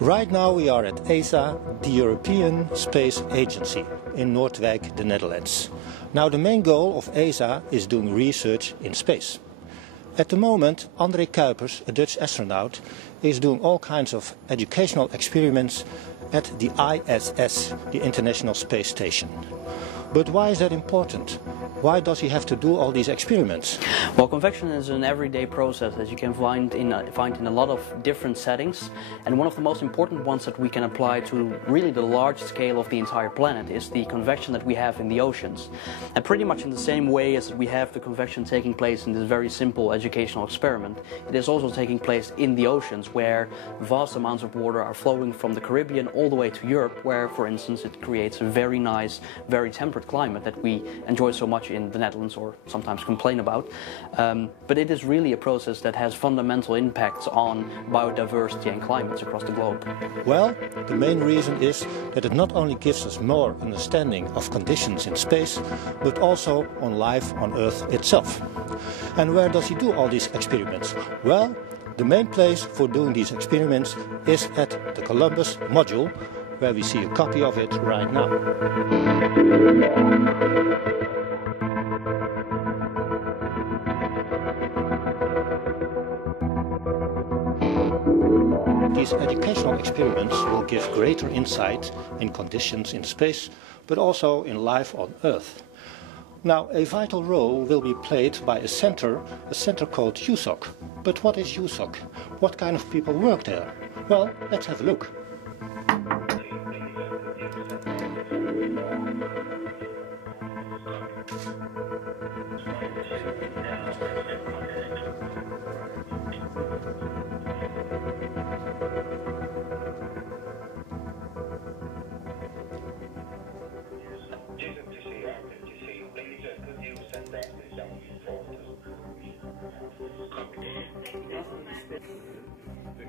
Right now we are at ESA, the European Space Agency, in Noordwijk, the Netherlands. Now the main goal of ESA is doing research in space. At the moment, André Kuipers, a Dutch astronaut, is doing all kinds of educational experiments at the ISS, the International Space Station. But why is that important? Why does he have to do all these experiments? Well, convection is an everyday process that you can find in a lot of different settings, and one of the most important ones that we can apply to really the large scale of the entire planet is the convection that we have in the oceans. And pretty much in the same way as we have the convection taking place in this very simple educational experiment, it is also taking place in the oceans, where vast amounts of water are flowing from the Caribbean all the way to Europe, where, for instance, it creates a very nice, very temperate climate that we enjoy so much in the Netherlands, or sometimes complain about. But it is really a process that has fundamental impacts on biodiversity and climates across the globe. Well, the main reason is that it not only gives us more understanding of conditions in space, but also on life on Earth itself. And where does he do all these experiments? Well, the main place for doing these experiments is at the Columbus module, where we see a copy of it right now. These educational experiments will give greater insight in conditions in space, but also in life on Earth. Now, a vital role will be played by a center called USOC. But what is USOC? What kind of people work there? Well, let's have a look.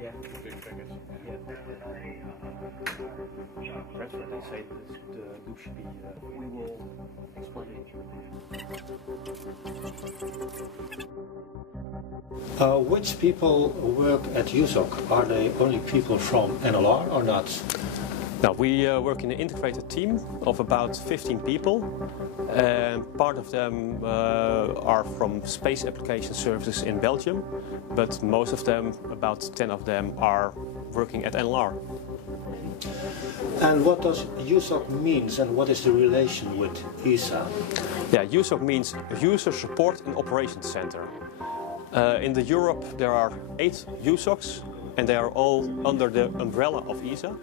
Yeah. Big figures. Yeah. That's what they say the loop should be. We will explain it. Which people work at USOC? Are they only people from NLR or not? Now, we work in an integrated team of about 15 people. Part of them are from space application services in Belgium, but most of them, about 10 of them, are working at NLR. And what does USOC means, and what is the relation with ESA? Yeah, USOC means User Support and Operations Center. In the Europe there are 8 USOCs, and they are all under the umbrella of ESA.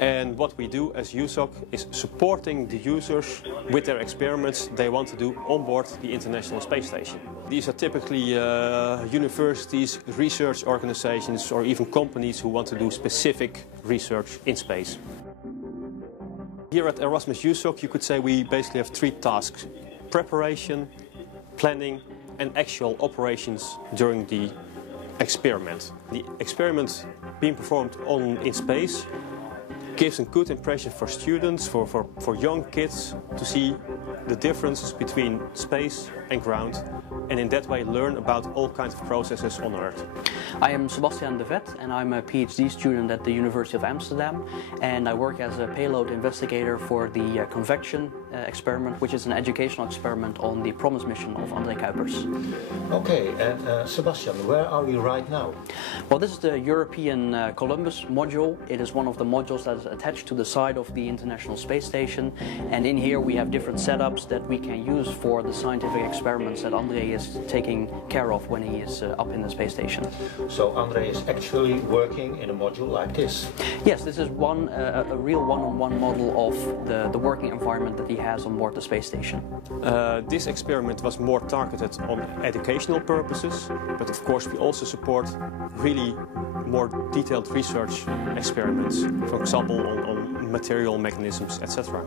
And what we do as USOC is supporting the users with their experiments they want to do on board the International Space Station. These are typically universities, research organizations, or even companies who want to do specific research in space. Here at Erasmus USOC, you could say we basically have 3 tasks: preparation, planning, and actual operations during the experiment. The experiment being performed in space gives a good impression for students, for young kids, to see the differences between space and ground, and in that way learn about all kinds of processes on Earth. I am Sebastian de Vet, and I'm a PhD student at the University of Amsterdam, and I work as a payload investigator for the Convection Experiment, which is an educational experiment on the Promise mission of André Kuipers. Okay, and Sebastian, where are we right now? Well, this is the European Columbus module. It is one of the modules that is attached to the side of the International Space Station, and in here we have different setups that we can use for the scientific experiments that André is taking care of when he is up in the space station. So André is actually working in a module like this? Yes, this is a real one-on-one model of the working environment that he has on board the space station. This experiment was more targeted on educational purposes, but of course we also support really more detailed research experiments, for example on material mechanisms, etc.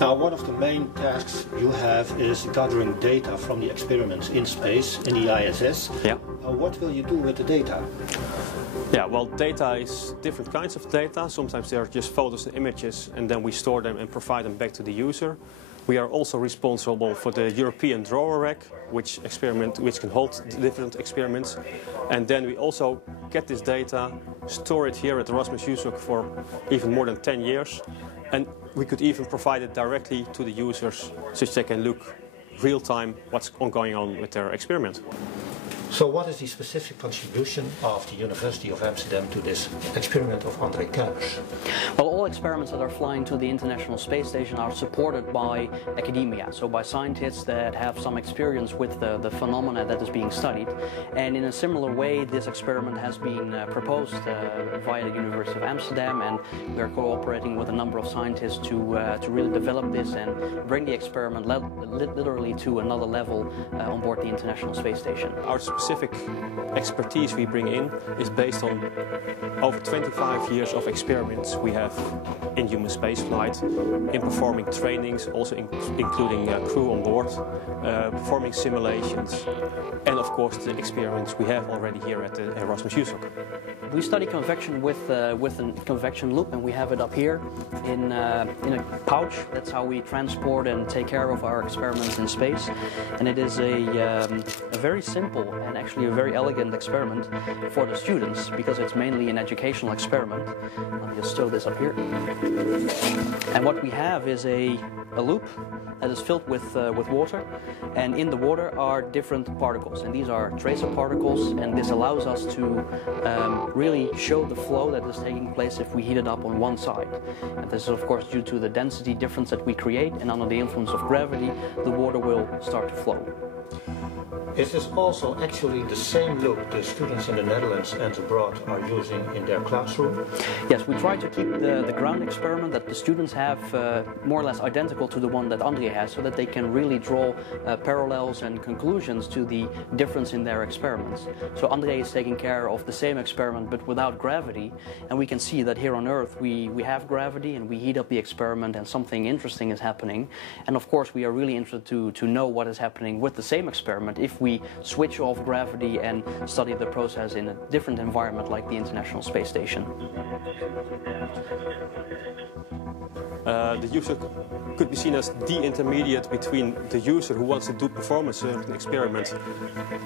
Now, one of the main tasks you have is gathering data from the experiments in space, in the ISS. Yeah. What will you do with the data? Yeah, well, data is different kinds of data. Sometimes they are just photos and images, and then we store them and provide them back to the user. We are also responsible for the European drawer rack, which can hold different experiments. And then we also get this data, store it here at Erasmus USOC for even more than 10 years. And we could even provide it directly to the users so they can look real time what's going on with their experiment. So what is the specific contribution of the University of Amsterdam to this experiment of André Kuipers? Well, all experiments that are flying to the International Space Station are supported by academia, so by scientists that have some experience with the phenomena that is being studied. And in a similar way, this experiment has been proposed via the University of Amsterdam, and we are cooperating with a number of scientists to really develop this and bring the experiment literally to another level on board the International Space Station. Our specific expertise we bring in is based on over 25 years of experiments we have in human spaceflight, in performing trainings, also including crew on board, performing simulations, and of course the experiments we have already here at the Erasmus USOC. We study convection with a convection loop, and we have it up here in a pouch. That's how we transport and take care of our experiments in space. And it is a very simple and actually a very elegant experiment for the students, because it's mainly an educational experiment. Let me just stow this up here. And what we have is a loop that is filled with water, and in the water are different particles, and these are tracer particles, and this allows us to really show the flow that is taking place if we heat it up on one side. And this is of course due to the density difference that we create, and under the influence of gravity the water will start to flow. Is this also actually the same loop the students in the Netherlands and abroad are using in their classroom? Yes, we try to keep the ground experiment that the students have more or less identical to the one that André has, so that they can really draw parallels and conclusions to the difference in their experiments. So André is taking care of the same experiment but without gravity, and we can see that here on Earth we have gravity, and we heat up the experiment and something interesting is happening. And of course we are really interested to know what is happening with the same experiment if we switch off gravity and study the process in a different environment like the International Space Station. The user could be seen as the intermediate between the user who wants to perform a certain experiment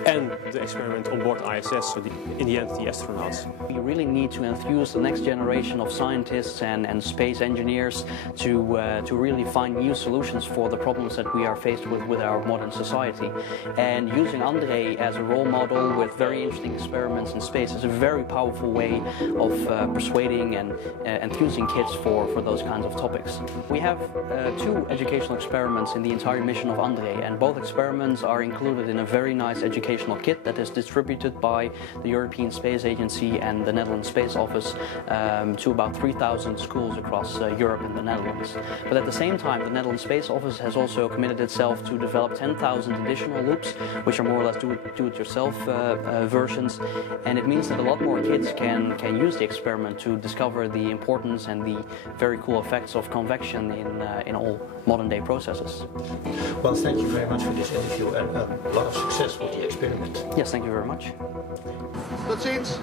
and the experiment on board ISS, so in the end the astronauts. We really need to enthuse the next generation of scientists and space engineers to really find new solutions for the problems that we are faced with our modern society. And using André as a role model with very interesting experiments in space is a very powerful way of persuading and enthusing kids for those kinds of topics. We have two educational experiments in the entire mission of André, and both experiments are included in a very nice educational kit that is distributed by the European Space Agency and the Netherlands Space Office to about 3,000 schools across Europe and the Netherlands. But at the same time, the Netherlands Space Office has also committed itself to develop 10,000 additional loops, which are more or less do-it-yourself versions, and it means that a lot more kids can use the experiment to discover the importance and the very cool effects of convection in all modern-day processes. Well, thank you very much for this interview, and a lot of success with the experiment. Yes, thank you very much. Tot ziens!